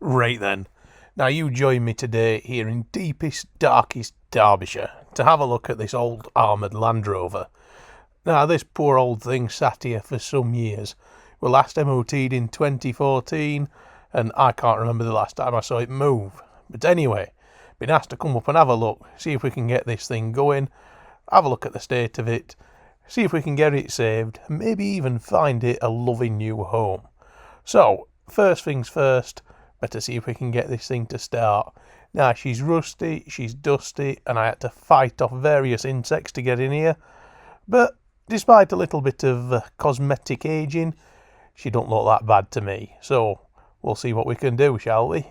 Right then. Now you join me today here in deepest, darkest Derbyshire to have a look at this old Armoured Landrover. Now this poor old thing sat here for some years. We last MOT'd in 2014 and I can't remember the last time I saw it move. But anyway, been asked to come up and have a look, see if we can get this thing going, have a look at the state of it, see if we can get it saved, and maybe even find it a loving new home. So, first things first, better see if we can get this thing to start. Now, she's rusty, she's dusty, and I had to fight off various insects to get in here. But despite a little bit of cosmetic aging, she don't look that bad to me. So, we'll see what we can do, shall we?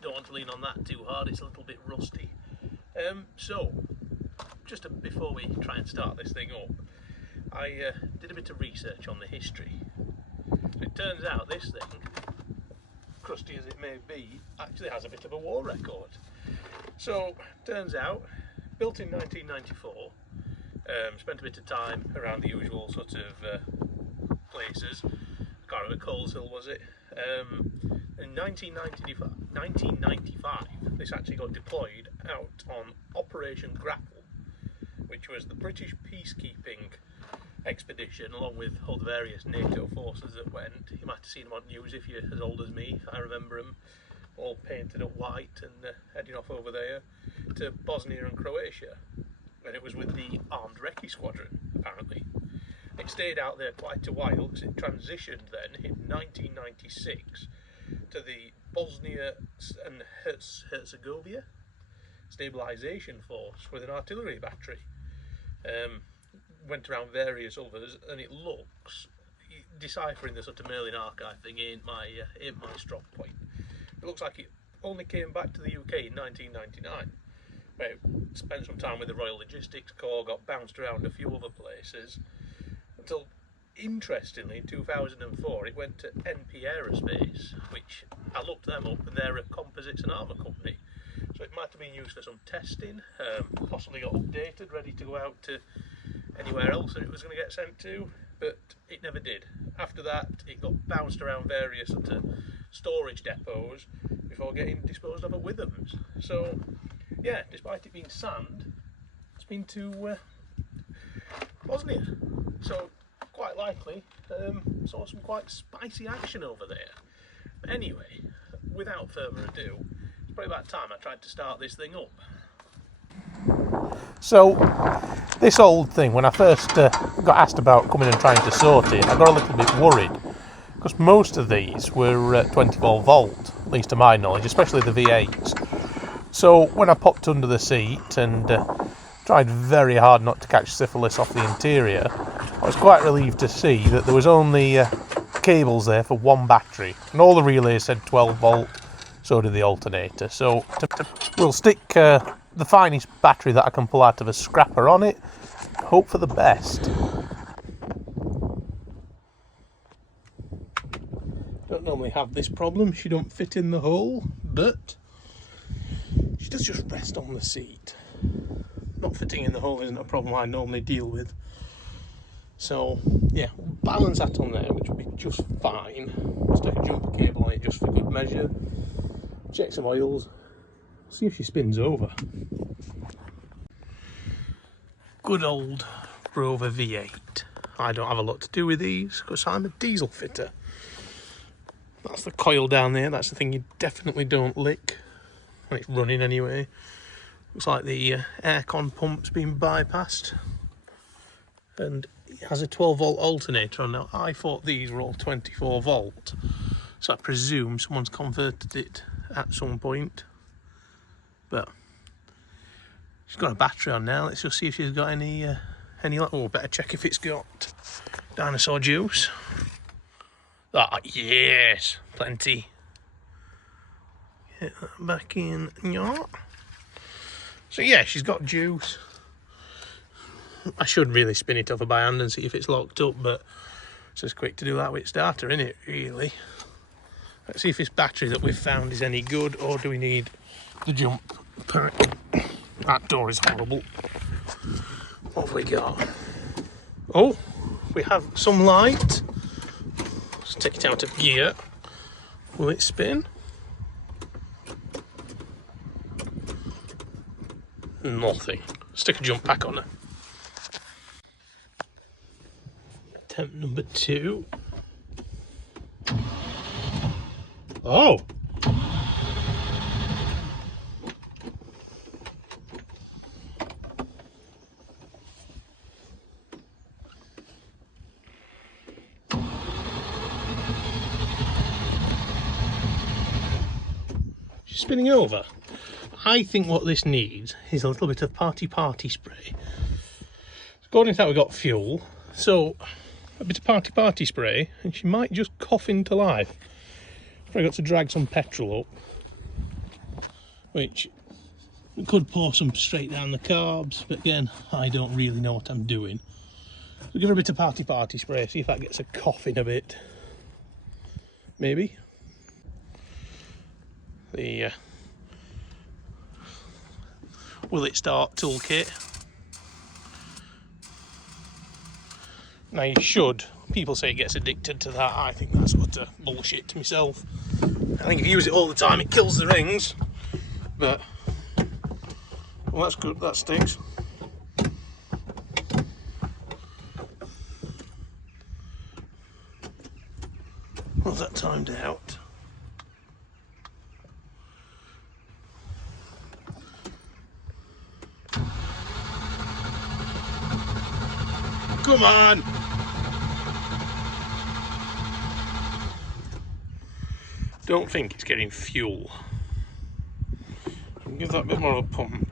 Don't want to lean on that too hard, it's a little bit rusty. Just before we try and start this thing up, I did a bit of research on the history. So it turns out this thing, crusty as it may be, actually has a bit of a war record. So, turns out, built in 1994, spent a bit of time around the usual sort of places. I can't remember, Coleshill was it? In 1995, this actually got deployed out on Operation Grapple, which was the British peacekeeping expedition, along with all the various NATO forces that went. You might have seen them on news if you're as old as me. I remember them all painted up white and heading off over there to Bosnia and Croatia. And it was with the Armed Recce Squadron, apparently. It stayed out there quite a while because it transitioned then in 1996 to the Bosnia and Herzegovina Stabilisation Force with an artillery battery. Went around various others, and it looks, deciphering the sort of Merlin archive thing ain't my strong point. It looks like it only came back to the UK in 1999. Where it spent some time with the Royal Logistics Corps, got bounced around a few other places, until, interestingly, in 2004 it went to NP Aerospace, which I looked them up, and they're a composites and armour company. So it might have been used for some testing, possibly got updated, ready to go out to anywhere else that it was going to get sent to, but it never did. After that, it got bounced around various sort of storage depots before getting disposed of at Withams. So, yeah, despite it being sand, it's been to Bosnia. So, quite likely, saw some quite spicy action over there. But anyway, without further ado, it's probably about time I tried to start this thing up. So, this old thing, when I first got asked about coming and trying to sort it, I got a little bit worried, because most of these were 24 volt, at least to my knowledge, especially the V8s. So when I popped under the seat and tried very hard not to catch syphilis off the interior, I was quite relieved to see that there was only cables there for one battery, and all the relays said 12 volt, so did the alternator. So we'll stick the finest battery that I can pull out of a scrapper on it, hope for the best. Don't normally have this problem, she don't fit in the hole, but she does just rest on the seat. Not fitting in the hole isn't a problem I normally deal with. So yeah, we'll balance that on there, which will be just fine. Stick a jumper cable on it just for good measure. Check some oils. See if she spins over. Good old Rover V8. I don't have a lot to do with these because I'm a diesel fitter. That's the coil down there. That's the thing you definitely don't lick. And it's running anyway. Looks like the aircon pump's been bypassed. And it has a 12 volt alternator on now. I thought these were all 24 volt. So I presume someone's converted it at some point. But she's got a battery on now. Let's just see if she's got any oh, better check if it's got dinosaur juice. Ah, yes, plenty. Get that back in. Yeah. So yeah, she's got juice. I should really spin it over by hand and see if it's locked up, but it's just quick to do that with starter, isn't it, really? Let's see if this battery that we've found is any good, or do we need the jump pack? That door is horrible. What have we got? Oh, we have some light. Let's take it out of gear. Will it spin? Nothing. Stick a jump pack on her. Attempt number 2. Oh! She's spinning over. I think what this needs is a little bit of party spray. According to that, we got fuel, so a bit of party spray, and she might just cough into life. I got to drag some petrol up, which could pour some straight down the carbs, but again, I don't really know what I'm doing. So give her a bit of party spray, see if that gets her coughing a bit. Maybe. The will it start toolkit. Now you should. People say it gets addicted to that. I think that's utter bullshit to myself. I think if you use it all the time, it kills the rings. But well, that's good. That sticks. What's that timed out? Come on! Don't think it's getting fuel. Give that a bit more of a pump.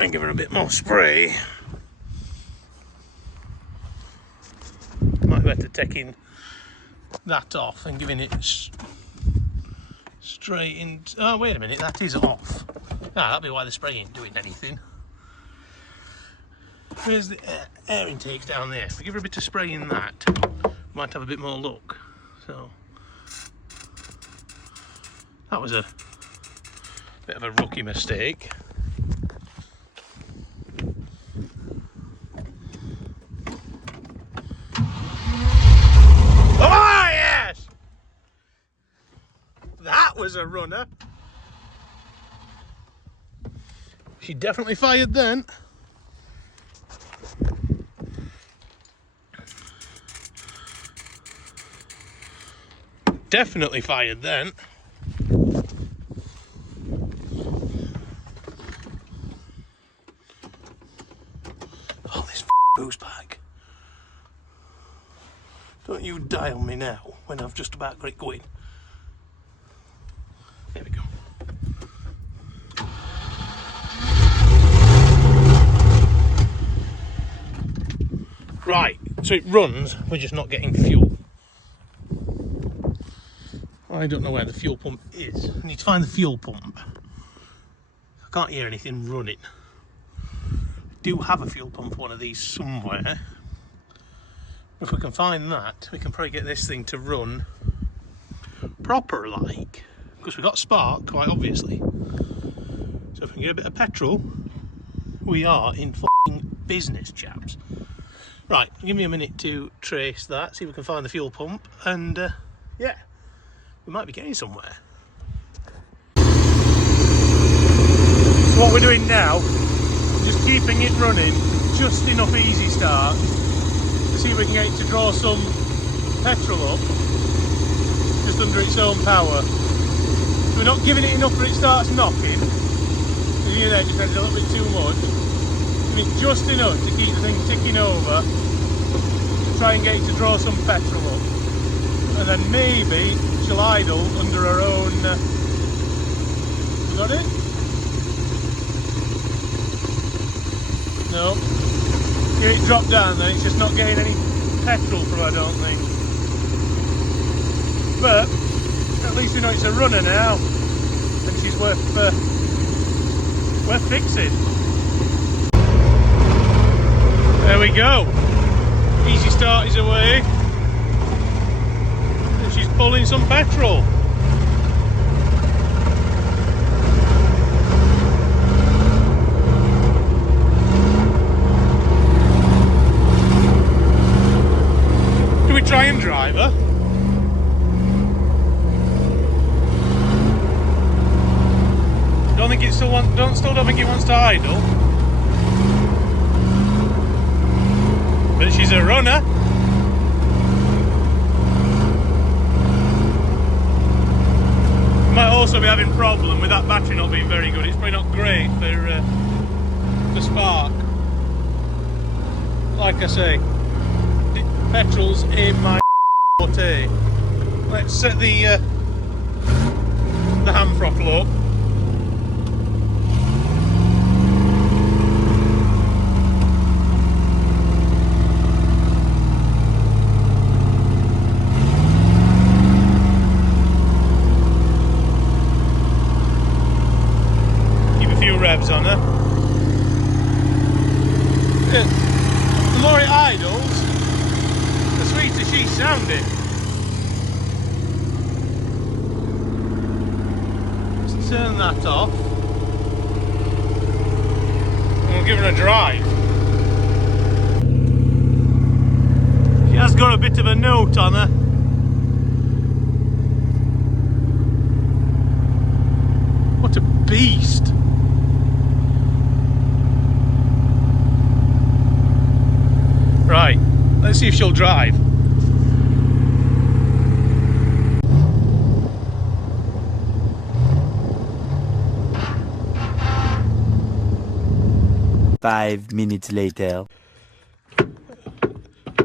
And give her a bit more spray. Might be better taking that off and giving it straight in. Oh, wait a minute, that is off. Ah, that'll be why the spray ain't doing anything. Where's the air intakes down there? If we give her a bit of spray in that, we might have a bit more luck. So that was a bit of a rookie mistake. Oh yes! That was a runner. She definitely fired then. Definitely fired then. Oh, this booze bag. Don't you dial me now when I've just about got it going. There we go. Right, so it runs, we're just not getting fuel. I don't know where the fuel pump is. I need to find the fuel pump. I can't hear anything running. I do have a fuel pump for one of these somewhere. If we can find that, we can probably get this thing to run proper like. Because we've got spark, quite obviously. So if we can get a bit of petrol, we are in f***ing business, chaps. Right, give me a minute to trace that, see if we can find the fuel pump, and yeah, we might be getting somewhere. So what we're doing now, just keeping it running, just enough easy start, to see if we can get it to draw some petrol up, just under its own power. So we're not giving it enough that it starts knocking, because you know, just a little bit too much. Just enough to keep the thing ticking over, to try and get it to draw some petrol up, and then maybe she'll idle under her own. You got it? No. Here it dropped down then. It's just not getting any petrol from her, I don't think. But at least we know it's a runner now, and she's worth fixing. There we go. Easy start is away. And she's pulling some petrol. don't think it still don't think it wants to idle. But she's a runner. Might also be having a problem with that battery not being very good. It's probably not great for the spark. Like I say, petrol's in my forte. Let's set the hand throttle up. Revs on her. The more it idles, the sweeter she's sounding. Let's turn that off. And we'll give her a drive. She has got a bit of a note on her. What a beast! Right, let's see if she'll drive. Five minutes later.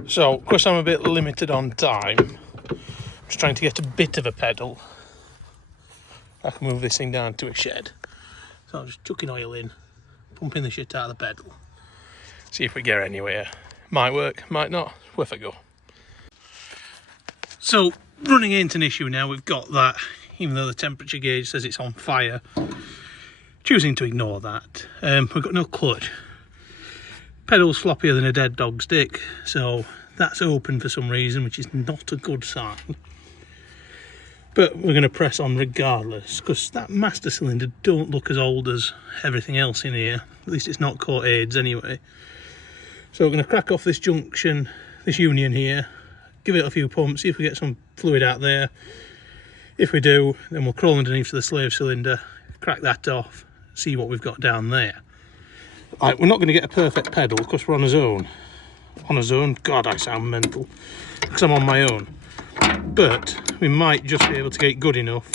So, of course I'm a bit limited on time. I'm just trying to get a bit of a pedal. I can move this thing down to a shed. So I'm just chucking oil in, pumping the shit out of the pedal. See if we get anywhere. Might work, might not, worth a go. So, running into an issue now, we've got that, even though the temperature gauge says it's on fire, choosing to ignore that. We've got no clutch. Pedal's floppier than a dead dog stick, so that's open for some reason, which is not a good sign. But we're going to press on regardless, because that master cylinder don't look as old as everything else in here. At least it's not caught AIDS anyway. So we're going to crack off this junction, this union here, give it a few pumps, see if we get some fluid out there. If we do, then we'll crawl underneath to the slave cylinder, crack that off, see what we've got down there. Right, we're not going to get a perfect pedal because we're on a zone. On a zone? God, I sound mental. Because I'm on my own. But we might just be able to get it good enough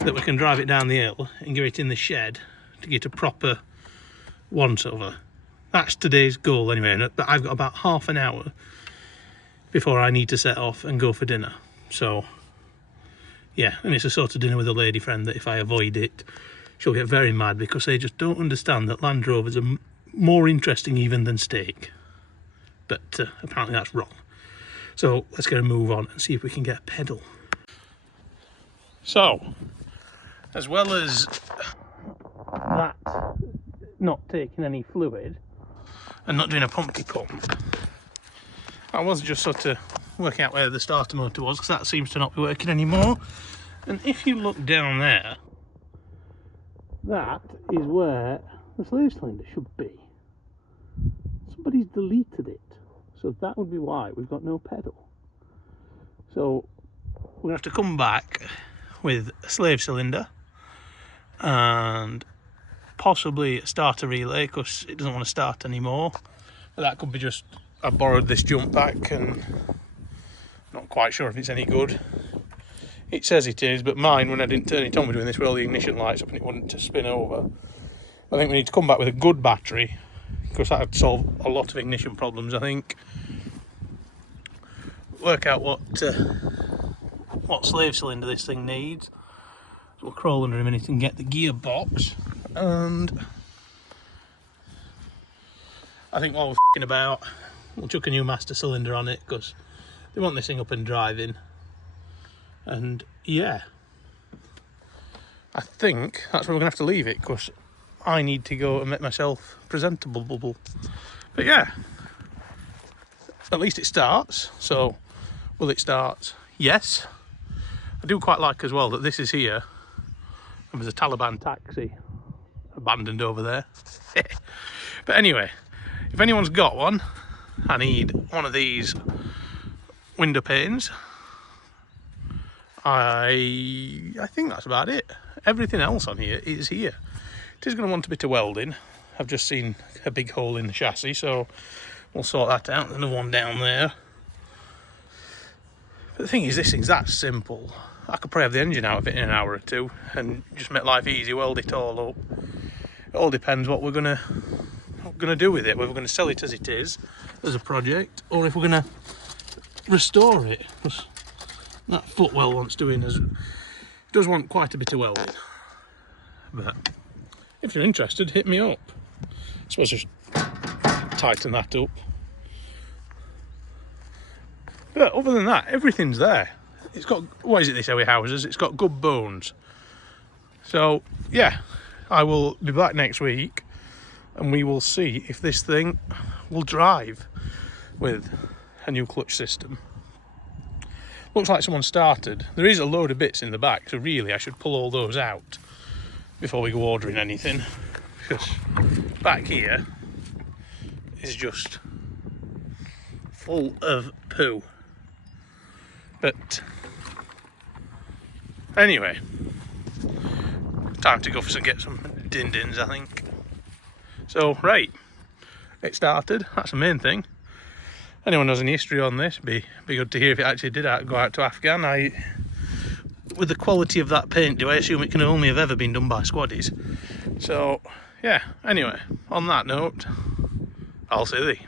that we can drive it down the hill and get it in the shed to get a proper once-over. That's today's goal anyway, but I've got about half an hour before I need to set off and go for dinner. So, yeah, and it's a sort of dinner with a lady friend that if I avoid it, she'll get very mad because they just don't understand that Land Rovers are more interesting even than steak. But apparently that's wrong. So let's get a move on and see if we can get a pedal. So, as well as that not taking any fluid and not doing a pumpty pump, I was just sort of working out where the starter motor was because that seems to not be working anymore. And if you look down there, that is where the slave cylinder should be. Somebody's deleted it, so that would be why we've got no pedal. So we're going to have to come back with a slave cylinder and possibly a starter relay because it doesn't want to start anymore. But that could be just I borrowed this jump pack and not quite sure if it's any good. It says it is, but mine, when I didn't turn it on, we're doing this with all the ignition lights up and it wouldn't spin over. I think we need to come back with a good battery because that would solve a lot of ignition problems, I think. Work out what slave cylinder this thing needs. So we'll crawl under a minute and get the gearbox. And I think while we're f***ing about, we'll chuck a new master cylinder on it because they want this thing up and driving. And yeah, I think that's where we're going to have to leave it because I need to go and make myself presentable. But yeah, at least it starts. So will it start? Yes. I do quite like as well that this is here and there's a Taliban taxi abandoned over there. But anyway, if anyone's got one, I need one of these window panes. I think that's about it. Everything else on here is here. It is going to want a bit of welding. I've just seen a big hole in the chassis, so we'll sort that out. There's another one down there. But the thing is, this thing's that simple. I could probably have the engine out of it in an hour or two and just make life easy, weld it all up. It all depends what we're gonna do with it. Whether we're gonna sell it as it is, as a project, or if we're gonna restore it. Because that footwell wants doing, it does want quite a bit of welding. But if you're interested, hit me up. I suppose just tighten that up. But other than that, everything's there. It's got, what is it they say with houses? It's got good bones. So, yeah, I will be back next week and we will see if this thing will drive with a new clutch system. Looks like someone started. There is a load of bits in the back, so really I should pull all those out before we go ordering anything. Because back here is just full of poo. But anyway, time to go for get some din-dins, I think. So, right, it started. That's the main thing. Anyone knows any history on this, be good to hear if it actually did go out to Afghan. With the quality of that paint, do I assume it can only have ever been done by squaddies? So, yeah, anyway, on that note, I'll see thee.